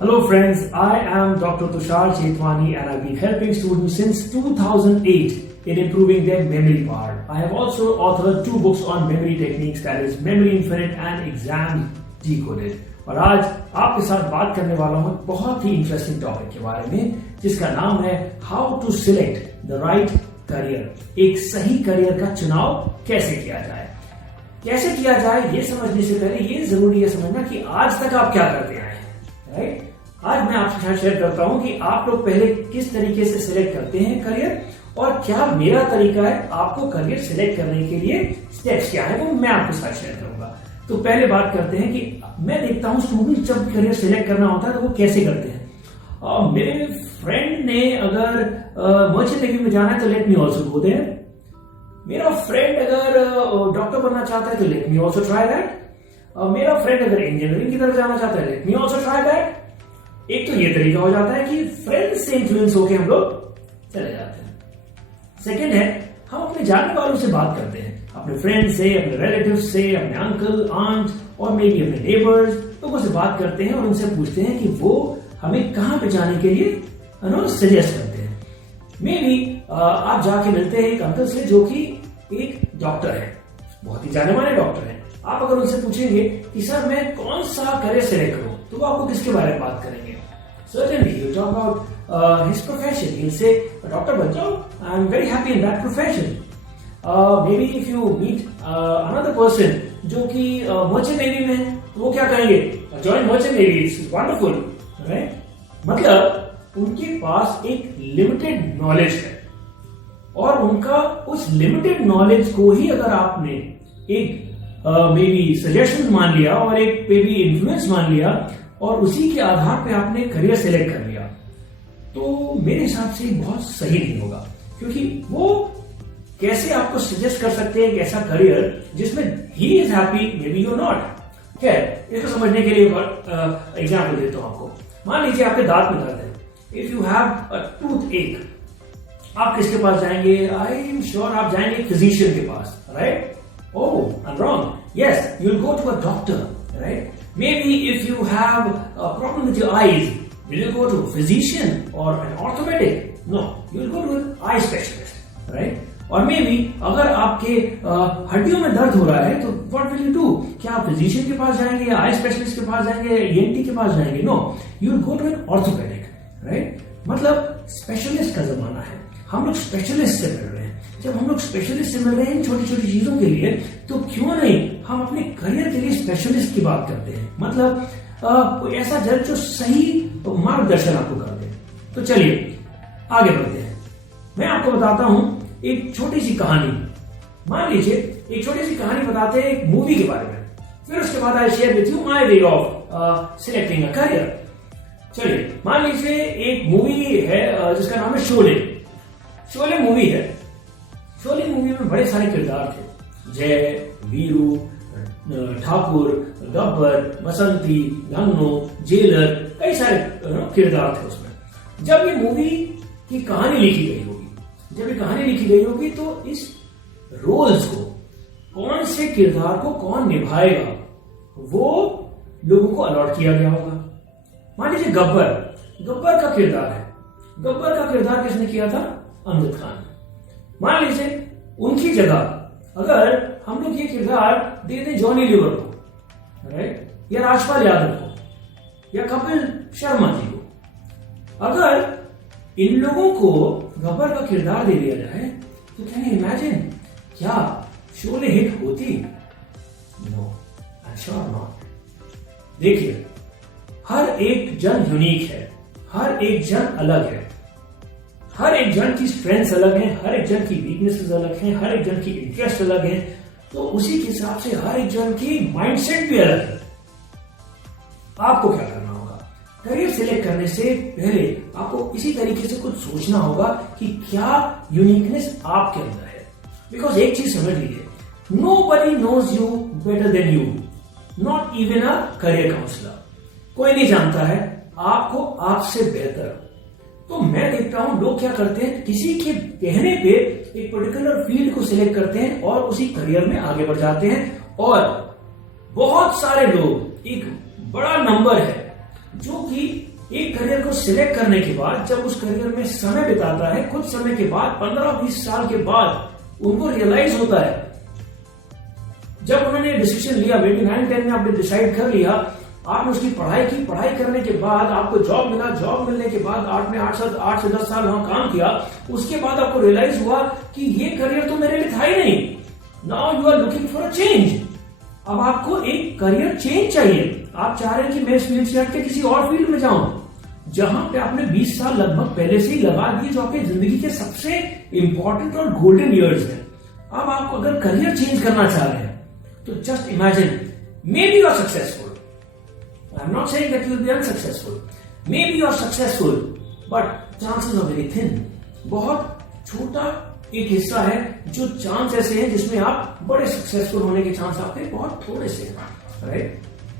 Hello friends, I am Dr. Tushar Chetwani and I've been helping students since 2008 in improving their memory power. I have also authored 2 books on memory techniques, that is Memory Infinite and Exam Decoded. और आज आपके साथ बात करने वाला हूं बहुत ही interesting topic के बारे में जिसका नाम है how to select the right career. एक सही करियर का चुनाव कैसे किया जाए। कैसे किया जाए ये समझने से पहले ये जरूरी है समझना कि आज तक आप क्या करते आए हैं, राइट। आज मैं आपके साथ शेयर करता हूं कि आप लोग पहले किस तरीके से सिलेक्ट करते हैं करियर और क्या मेरा तरीका है आपको करियर सिलेक्ट करने के लिए स्टेप्स क्या है वो मैं आपके साथ शेयर करूंगा। तो पहले बात करते हैं कि मैं देखता हूं स्टूडेंट जब करियर सिलेक्ट करना होता है तो वो कैसे करते हैं। मेरे फ्रेंड ने अगर मर्चेंट नेवी में जाना है तो let me also go there. मेरा फ्रेंड अगर डॉक्टर बनना चाहता है तो let me also try that. मेरा फ्रेंड अगर इंजीनियरिंग की तरफ जाना चाहता है let me also try that. एक तो ये तरीका हो जाता है कि फ्रेंड से इन्फ्लुएंस होकर हम लोग चले जाते हैं। सेकेंड है हम अपने जानने वालों से बात करते हैं, अपने फ्रेंड से, अपने रिलेटिव से, अपने अंकल आंट और मे बी अपने नेबर्स लोगों से बात करते हैं और उनसे पूछते हैं कि वो हमें कहां पे जाने के लिए सजेस्ट करते हैं। मे बी आप जाके मिलते हैं एक अंकल से जो कि एक डॉक्टर है, बहुत ही जाने माने डॉक्टर है। आप अगर उनसे पूछेंगे कि सर मैं कौन सा करियर सेलेक्ट करूं तो वो आपको किसके बारे में बात करेंगे। Certainly, he'll talk about his profession. He'll say, "Doctor बन जाओ, I'm very happy in that profession." Maybe if you meet another person जो कि merchant navy में है, तो वो क्या कहेंगे? Join merchant navy, it's wonderful, right? मतलब उनके पास एक लिमिटेड नॉलेज है और उनका उस लिमिटेड नॉलेज को ही अगर आपने एक मे बी सजेशन मान लिया और एक मे बी इन्फ्लुएंस मान लिया और उसी के आधार पे आपने करियर सेलेक्ट कर लिया तो मेरे हिसाब से बहुत सही नहीं होगा, क्योंकि वो कैसे आपको सजेस्ट कर सकते हैं एक ऐसा करियर जिसमें he is happy may be you not. क्या है इसको समझने के लिए एग्जाम्पल देता हूं आपको। मान लीजिए आपके दांत में दर्द है, if you have a tooth एक, आप किसके पास जाएंगे? आई एम श्योर आप जाएंगे फिजिशियन के पास, right. Oh I am wrong, yes you will go to a doctor, right. Maybe if you have a problem with your eyes, will you go to a physician or an orthopedic? No, you will go to an eye specialist, right? और maybe अगर आपके हड्डियों में दर्द हो रहा है तो what will you do? क्या आप फिजिशियन के पास जाएंगे या आई स्पेशलिस्ट के पास जाएंगे या ENT के पास जाएंगे? No, you will go to an orthopedic, right? मतलब स्पेशलिस्ट का जमाना है, हम लोग स्पेशलिस्ट से मिल रहे हैं। जब हम लोग स्पेशलिस्ट से मिल रहे हैं छोटी छोटी चीजों के लिए तो क्यों नहीं हम अपने करियर के लिए स्पेशलिस्ट की बात करते हैं। मतलब कोई ऐसा जज जो सही मार्गदर्शन आपको कर दे। तो चलिए आगे बढ़ते हैं। मैं आपको बताता हूं एक छोटी सी कहानी। मान लीजिए एक छोटी सी कहानी बताते हैं एक मूवी के बारे में, फिर उसके बाद I share with you my way of selecting a career. चलिए मान लीजिए एक मूवी है जिसका नाम है शोले। शोले मूवी है। शोले मूवी में बड़े सारे किरदार थे, जय, वीरू, ठाकुर, गब्बर, बसंती, गन्नो, जेलर, कई सारे किरदार थे उसमें। जब ये मूवी की कहानी लिखी गई होगी तो इस रोल्स को कौन से किरदार को कौन निभाएगा वो लोगों को अलॉट किया गया होगा। मान लीजिए गब्बर का किरदार है। गब्बर का किरदार किसने किया था? अमजद खान। मान लीजिए उनकी जगह अगर हम लोग ये किरदार दे दें जॉनी लीवर को, राइट, या राजपाल यादव को या कपिल शर्मा जी को, अगर इन लोगों को गब्बर का किरदार दे दिया जाए तो कैन यू इमेजिन क्या शोले हिट होती? No, I am sure not. देखिए हर एक जन यूनिक है, हर एक जन अलग है, हर एक जन की स्ट्रेंथ अलग है, हर एक जन की वीकनेसेस अलग हैं, हर एक जन की इंटरेस्ट अलग है, तो उसी के हिसाब से हर एक जन की माइंडसेट भी अलग है। आपको क्या करना होगा? करियर सिलेक्ट करने से पहले आपको इसी तरीके से कुछ सोचना होगा कि क्या यूनिकनेस आपके अंदर है। बिकॉज एक चीज समझ लीजिए, nobody knows you better than you, not even a career counsellor. कोई नहीं जानता है आपको आपसे बेहतर। तो मैं देखता हूं लोग क्या करते हैं, किसी के कहने पे एक पर्टिकुलर फील्ड को सिलेक्ट करते हैं और उसी करियर में आगे बढ़ जाते हैं। और बहुत सारे लोग, एक बड़ा नंबर है जो कि एक करियर को सिलेक्ट करने के बाद जब उस करियर में समय बिताता है, कुछ समय के बाद 15-20 साल के बाद उनको रियलाइज होता है, जब उन्होंने डिसीजन लिया, बेटी 9-10 में आपने डिसाइड कर लिया, आपने उसकी पढ़ाई की, पढ़ाई करने के बाद आपको जॉब मिला, जॉब मिलने के बाद 8 से 10 साल वहां काम किया, उसके बाद आपको रियलाइज हुआ कि ये करियर तो मेरे लिए था ही नहीं। Now you are looking for a change. अब आपको एक करियर चेंज चाहिए। आप चाह रहे हैं कि मैं इस फील्ड से हट के किसी और फील्ड में जाऊं, जहां पे आपने 20 साल लगभग पहले से ही लगा दिए, जो आपकी जिंदगी के सबसे इंपॉर्टेंट और गोल्डन ईयर्स हैं। अब आप अगर करियर चेंज करना चाह रहे हैं तो just imagine, maybe you are successful, I am not saying that you will be unsuccessful, maybe you are successful, but chances are very thin. बहुत छोटा एक हिस्सा है जो चांस ऐसे हैं जिसमें आप बड़े सक्सेसफुल होने के चांस आपके बहुत थोड़े से हैं, राइट?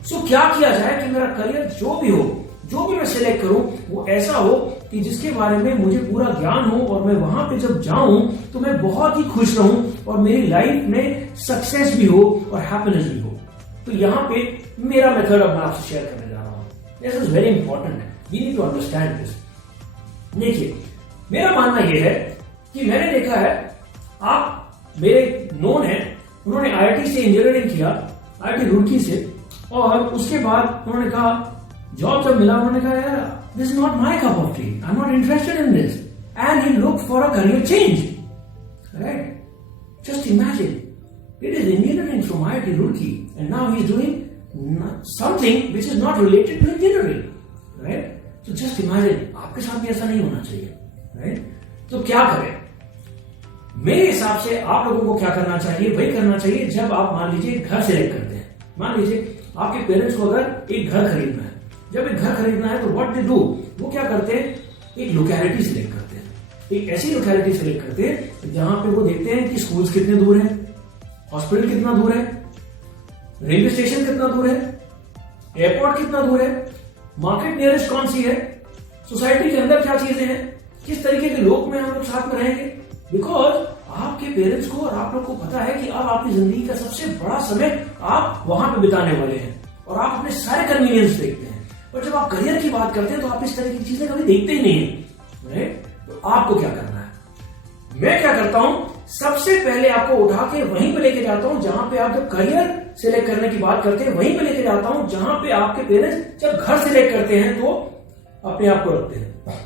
सो क्या किया जाए कि मेरा करियर जो भी हो, जो भी मैं सिलेक्ट करूं, वो ऐसा हो कि जिसके बारे में मुझे पूरा ज्ञान हो और मैं वहां पे जब जाऊं तो मैं बहुत ही खुश रहूं और मेरी लाइफ में सक्सेस भी हो और हैप्पीनेस भी हो। तो यहां पे मेरा मेथड अब मैं आपसे शेयर करने जा रहा हूं। This is very important, we need to understand this. देखिए, मेरा मानना यह है कि मैंने देखा है, आप मेरे नोन है, उन्होंने आईआईटी से इंजीनियरिंग किया, आईआईटी रुड़की से, और उसके बाद उन्होंने कहा, जॉब जब मिला, उन्होंने कहा यार this is not my cup of T, I am not interested in this, and he look for a career change, right? Just imagine, it is engineering from IIT Roorkee and now he is doing something which is not related to engineering, right? So just imagine, आपके साथ भी ऐसा नहीं होना चाहिए, right? तो क्या करें? मेरे हिसाब से आप लोगों को क्या करना चाहिए, वही करना चाहिए जब आप मान लीजिए घर सेलेक्ट करते हैं। मान लीजिए आपके पेरेंट्स को अगर एक घर खरीदना है, जब एक घर खरीदना है तो व्हाट दे डू, वो क्या करते हैं, एक लोकेलिटी सिलेक्ट करते हैं, एक ऐसी लोकेलिटी सिलेक्ट करते हैं जहां पे वो देखते हैं कि स्कूल्स कितने दूर हैं, हॉस्पिटल कितना दूर है, रेलवे स्टेशन कितना दूर है, एयरपोर्ट कितना दूर है, मार्केट नियरेस्ट कौन सी है, सोसाइटी के अंदर क्या चीजें हैं, किस तरीके के लोग में हम लोग साथ में रहेंगे। बिकॉज आपके पेरेंट्स को और आप लोग को पता है कि अब आपकी जिंदगी का सबसे बड़ा समय आप वहां पे बिताने वाले हैं और आप अपने सारे कन्वीनियंस देखते हैं। पर जब आप करियर की बात करते हैं तो आप इस तरह की चीजें कभी देखते ही नहीं है, राइट? तो आपको क्या करना है, मैं क्या करता हूं, सबसे पहले आपको उठा के वहीं पे लेके जाता हूं जहां पे आप जब करियर सिलेक्ट करने की बात करते हैं, वहीं पे लेके जाता हूं जहां पे आपके पेरेंट्स जब घर सिलेक्ट करते हैं तो अपने आप को रखते हैं।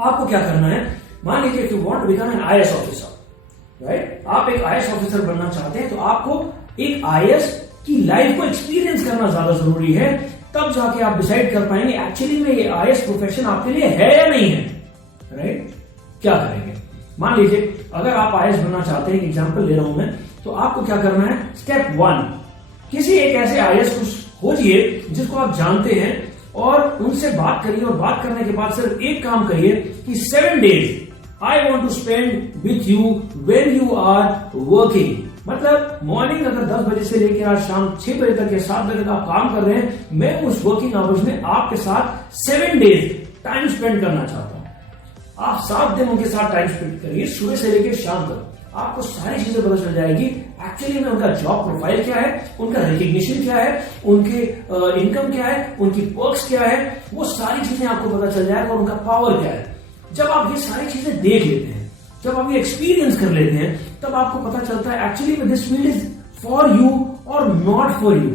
आपको क्या करना है, मान लीजिए if you want to become an IAS officer, right? आप एक आईएएस ऑफिसर बनना चाहते हैं तो आपको एक आईएएस की लाइफ को एक्सपीरियंस करना ज्यादा जरूरी है, तब जाके आप डिसाइड कर पाएंगे एक्चुअली में ये आईएएस प्रोफेशन आपके लिए है या नहीं है, राइट? क्या करेंगे, मान लीजिए अगर आप आईएएस बनना चाहते हैं, एग्जांपल ले रहा हूं मैं, तो आपको क्या करना है, स्टेप 1, किसी एक ऐसे आईएएस को खोजिए जिसको आप जानते हैं और उनसे बात करिए, और बात करने के बाद सिर्फ एक काम करिए कि 7 days I want to spend with you when you are working। मतलब मॉर्निंग अगर 10 बजे से लेकर आज शाम 6 बजे तक या 7 बजे तक आप काम कर रहे हैं, मैं उस वर्किंग आवर्स में आपके साथ 7 days टाइम स्पेंड करना चाहता हूं। आप 7 दिन उनके साथ टाइम स्पेंड करिए, सुबह से लेकर शाम तक, आपको सारी चीजें पता चल जाएगी एक्चुअली में उनका जॉब प्रोफाइल क्या है, उनका रिकग्निशन क्या है, उनके इनकम क्या है, उनकी पर्क्स क्या है, वो सारी चीजें आपको पता चल जाएगा और उनका पावर क्या है। जब आप ये सारी चीजें देख लेते हैं, जब आप ये एक्सपीरियंस कर लेते हैं, तब आपको पता चलता है एक्चुअली में this field is for you और not for you,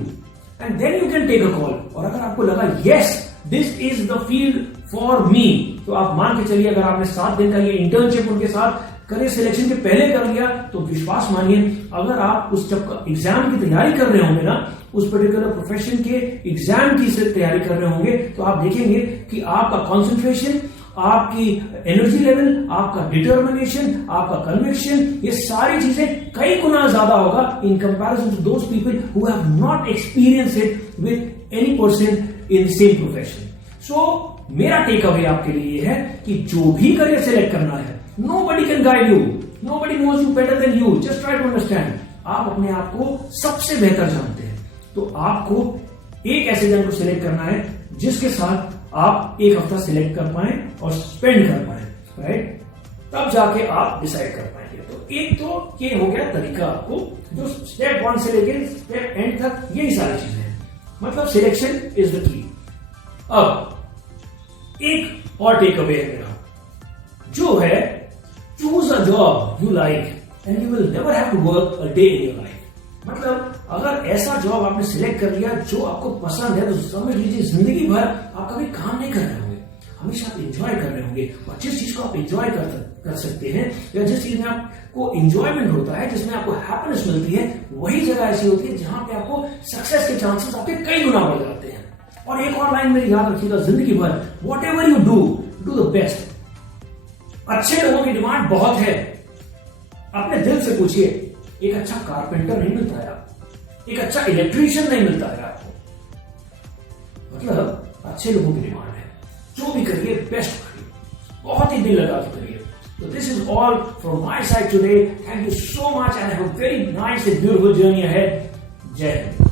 and then you can take a call. और अगर आपको लगा yes this is the field for me, तो आप मान के चलिए अगर आपने 7 दिन का ये इंटर्नशिप उनके साथ करियर सिलेक्शन के पहले कर लिया, तो विश्वास मानिए अगर आप उस जब एग्जाम की तैयारी कर रहे होंगे ना, उस पर्टिकुलर प्रोफेशन के एग्जाम की से तैयारी कर रहे होंगे, तो आप देखेंगे कि आपका कंसंट्रेशन, आपकी एनर्जी लेवल, आपका डिटर्मिनेशन, आपका कन्विक्शन, ये सारी चीजें कई गुना ज्यादा होगा in comparison to those people who have not experience it with any person in same profession. So मेरा टेक अवे आपके लिए है कि जो भी करियर सेलेक्ट करना है, nobody can guide you, nobody knows you better than you, just try to understand। आप अपने आप को सबसे बेहतर जानते हैं, तो आपको एक ऐसे जन को सिलेक्ट करना है जिसके साथ आप एक हफ्ता सिलेक्ट कर पाए और स्पेंड कर पाए, राइट? तब जाके आप डिसाइड कर पाएंगे। तो एक तो ये हो गया तरीका आपको, जो स्टेप 1 से लेके स्टेप एंड तक यही सारी चीजें हैं। मतलब सिलेक्शन इज द की। अब एक और टेक अवे है मेरा, जो है choose a job you like and you will never have to work a day in your life. मतलब अगर ऐसा जॉब आपने सिलेक्ट कर लिया जो आपको पसंद है, तो समझ लीजिए जिंदगी भर आप कभी काम नहीं कर रहे होंगे, हमेशा आप इंजॉय कर रहे होंगे। और जिस चीज को आप इंजॉय कर सकते हैं, या जिस चीज में आपको इंजॉयमेंट होता है, जिसमें आपको हैप्पीनेस मिलती है, वही जगह ऐसी होती है जहां पे आपको सक्सेस के चांसेस आपके कई गुना बढ़ जाते हैं। और एक और लाइन मेरी याद रखिएगा जिंदगी भर, what ever you do the best. अच्छे लोगों की डिमांड बहुत है, अपने दिल से पूछिए, एक अच्छा कारपेंटर नहीं मिलता है आपको, एक अच्छा इलेक्ट्रीशियन नहीं मिलता है आपको, मतलब अच्छे लोगों की डिमांड है। जो भी करिए बेस्ट करिए, बहुत ही दिल लगा के करिए। So this is all from my side today. Thank you so much and have a very nice and beautiful journey ahead. Jai Hind.